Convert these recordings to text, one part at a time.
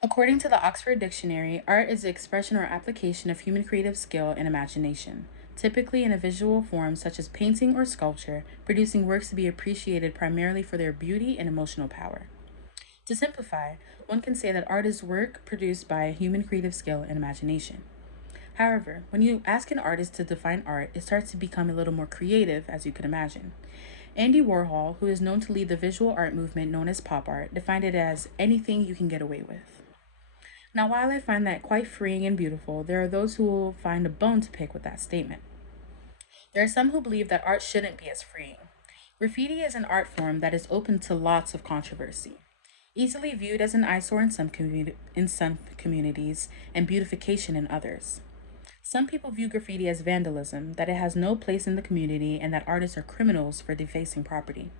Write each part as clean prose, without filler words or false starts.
According to the Oxford Dictionary, art is the expression or application of human creative skill and imagination, typically in a visual form such as painting or sculpture, producing works to be appreciated primarily for their beauty and emotional power. To simplify, one can say that art is work produced by human creative skill and imagination. However, when you ask an artist to define art, it starts to become a little more creative, as you could imagine. Andy Warhol, who is known to lead the visual art movement known as pop art, defined it as anything you can get away with. Now, while I find that quite freeing and beautiful, there are those who will find a bone to pick with that statement. There are some who believe that art shouldn't be as freeing. Graffiti is an art form that is open to lots of controversy. Easily viewed as an eyesore in some communities and beautification in others. Some people view graffiti as vandalism, that it has no place in the community, and that artists are criminals for defacing property.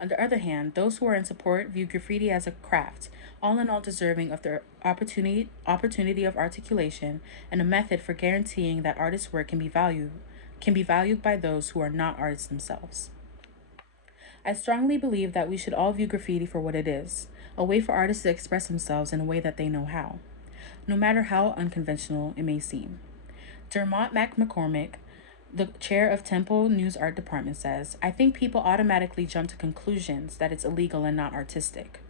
On the other hand, those who are in support view graffiti as a craft, all in all deserving of their opportunity of articulation and a method for guaranteeing that artists' work can be valued by those who are not artists themselves. I strongly believe that we should all view graffiti for what it is, a way for artists to express themselves in a way that they know how, no matter how unconventional it may seem. Dermot McCormick, the chair of Temple News Art Department, says, I think people automatically jump to conclusions that it's illegal and not artistic.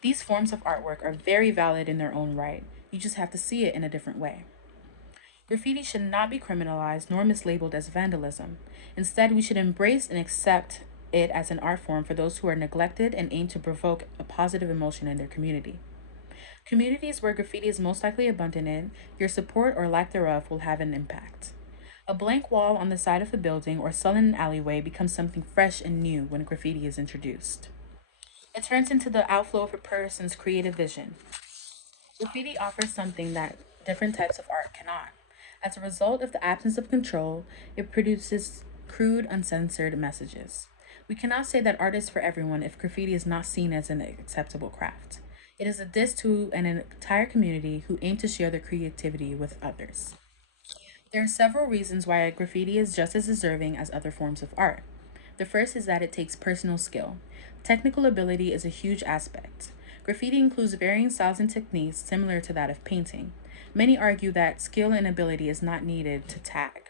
These forms of artwork are very valid in their own right. You just have to see it in a different way. Graffiti should not be criminalized nor mislabeled as vandalism. Instead, we should embrace and accept it as an art form for those who are neglected and aim to provoke a positive emotion in their community. Communities where graffiti is most likely abundant in, your support or lack thereof will have an impact. A blank wall on the side of a building or sullen alleyway becomes something fresh and new when graffiti is introduced. It turns into the outflow of a person's creative vision. Graffiti offers something that different types of art cannot. As a result of the absence of control, it produces crude, uncensored messages. We cannot say that art is for everyone if graffiti is not seen as an acceptable craft. It is a diss to an entire community who aim to share their creativity with others. There are several reasons why graffiti is just as deserving as other forms of art. The first is that it takes personal skill. Technical ability is a huge aspect. Graffiti includes varying styles and techniques similar to that of painting. Many argue that skill and ability is not needed to tag.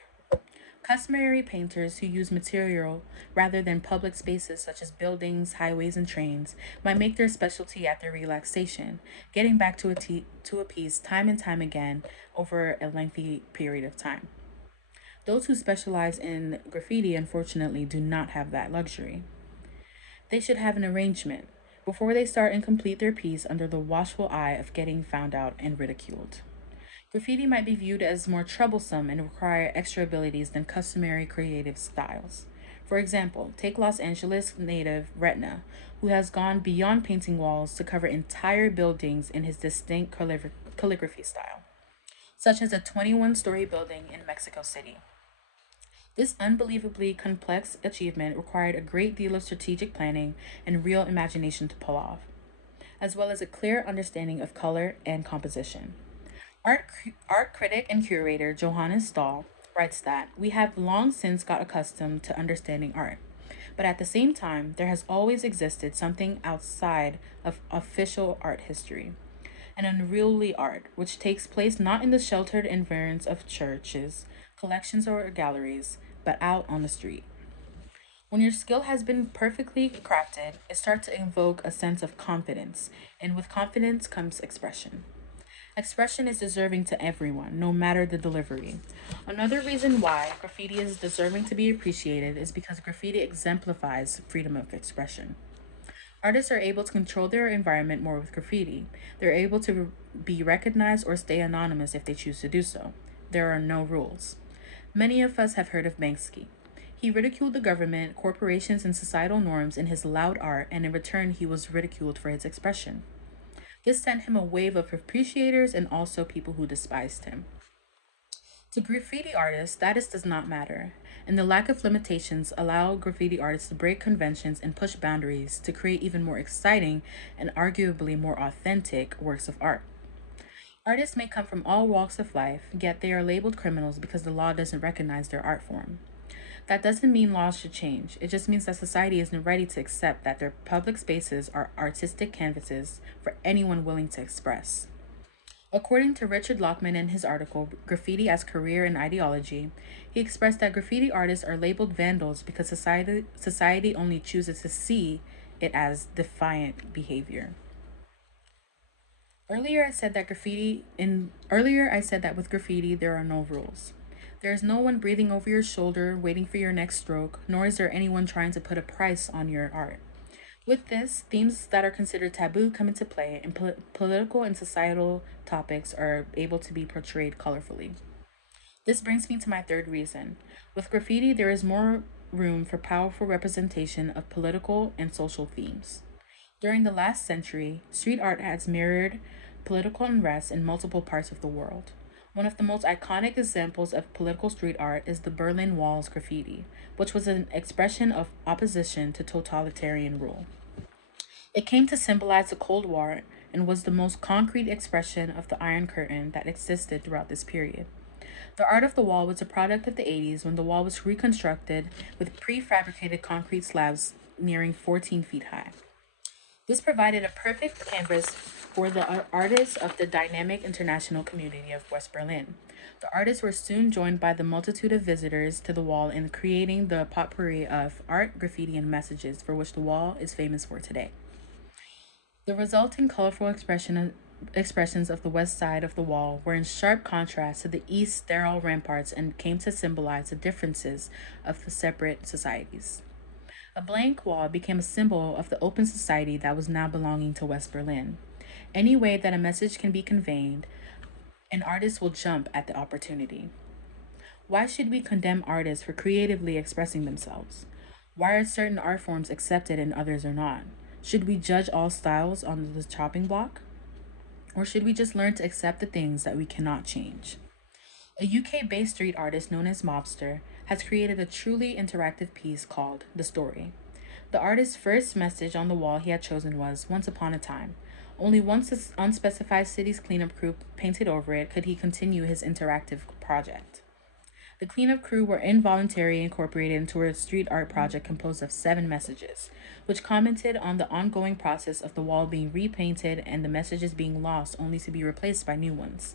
Customary painters who use material rather than public spaces such as buildings, highways, and trains might make their specialty at their relaxation, getting back to a piece time and time again over a lengthy period of time. Those who specialize in graffiti unfortunately do not have that luxury. They should have an arrangement before they start and complete their piece under the watchful eye of getting found out and ridiculed. Graffiti might be viewed as more troublesome and require extra abilities than customary creative styles. For example, take Los Angeles native Retna, who has gone beyond painting walls to cover entire buildings in his distinct calligraphy style, such as a 21-story building in Mexico City. This unbelievably complex achievement required a great deal of strategic planning and real imagination to pull off, as well as a clear understanding of color and composition. Art critic and curator Johannes Stahl writes that we have long since got accustomed to understanding art, but at the same time, there has always existed something outside of official art history, an unruly art which takes place not in the sheltered environs of churches, collections, or galleries, but out on the street. When your skill has been perfectly crafted, it starts to invoke a sense of confidence, and with confidence comes expression. Expression is deserving to everyone, no matter the delivery. Another reason why graffiti is deserving to be appreciated is because graffiti exemplifies freedom of expression. Artists are able to control their environment more with graffiti. They're able to be recognized or stay anonymous if they choose to do so. There are no rules. Many of us have heard of Banksy. He ridiculed the government, corporations, and societal norms in his loud art, and in return, he was ridiculed for his expression. This sent him a wave of appreciators and also people who despised him. To graffiti artists, status does not matter, and the lack of limitations allow graffiti artists to break conventions and push boundaries to create even more exciting and arguably more authentic works of art. Artists may come from all walks of life, yet they are labeled criminals because the law doesn't recognize their art form. That doesn't mean laws should change. It just means that society isn't ready to accept that their public spaces are artistic canvases for anyone willing to express. According to Richard Lockman in his article, Graffiti as Career and Ideology, he expressed that graffiti artists are labeled vandals because society only chooses to see it as defiant behavior. Earlier I said that with graffiti there are no rules. There is no one breathing over your shoulder waiting for your next stroke, nor is there anyone trying to put a price on your art. With this, themes that are considered taboo come into play, and political and societal topics are able to be portrayed colorfully. This brings me to my third reason. With graffiti, there is more room for powerful representation of political and social themes. During the last century, street art has mirrored political unrest in multiple parts of the world. One of the most iconic examples of political street art is the Berlin Wall's graffiti, which was an expression of opposition to totalitarian rule. It came to symbolize the Cold War and was the most concrete expression of the Iron Curtain that existed throughout this period. The art of the wall was a product of the 80s when the wall was reconstructed with prefabricated concrete slabs nearing 14 feet high. This provided a perfect canvas for the artists of the dynamic international community of West Berlin. The artists were soon joined by the multitude of visitors to the wall in creating the potpourri of art, graffiti, and messages for which the wall is famous for today. The resulting colorful expressions of the west side of the wall were in sharp contrast to the east's sterile ramparts and came to symbolize the differences of the separate societies. A blank wall became a symbol of the open society that was now belonging to West Berlin. Any way that a message can be conveyed, an artist will jump at the opportunity. Why should we condemn artists for creatively expressing themselves? Why are certain art forms accepted and others are not? Should we judge all styles on the chopping block? Or should we just learn to accept the things that we cannot change? A UK based street artist known as Mobster has created a truly interactive piece called The Story. The artist's first message on the wall he had chosen was Once Upon a Time. Only once the unspecified city's cleanup crew painted over it could he continue his interactive project. The cleanup crew were involuntarily incorporated into a street art project composed of 7 messages, which commented on the ongoing process of the wall being repainted and the messages being lost only to be replaced by new ones.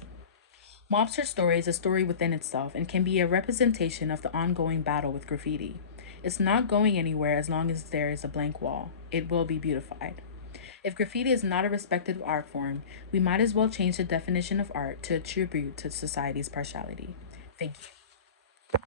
Mobster's story is a story within itself and can be a representation of the ongoing battle with graffiti. It's not going anywhere as long as there is a blank wall. It will be beautified. If graffiti is not a respected art form, we might as well change the definition of art to attribute to society's partiality. Thank you.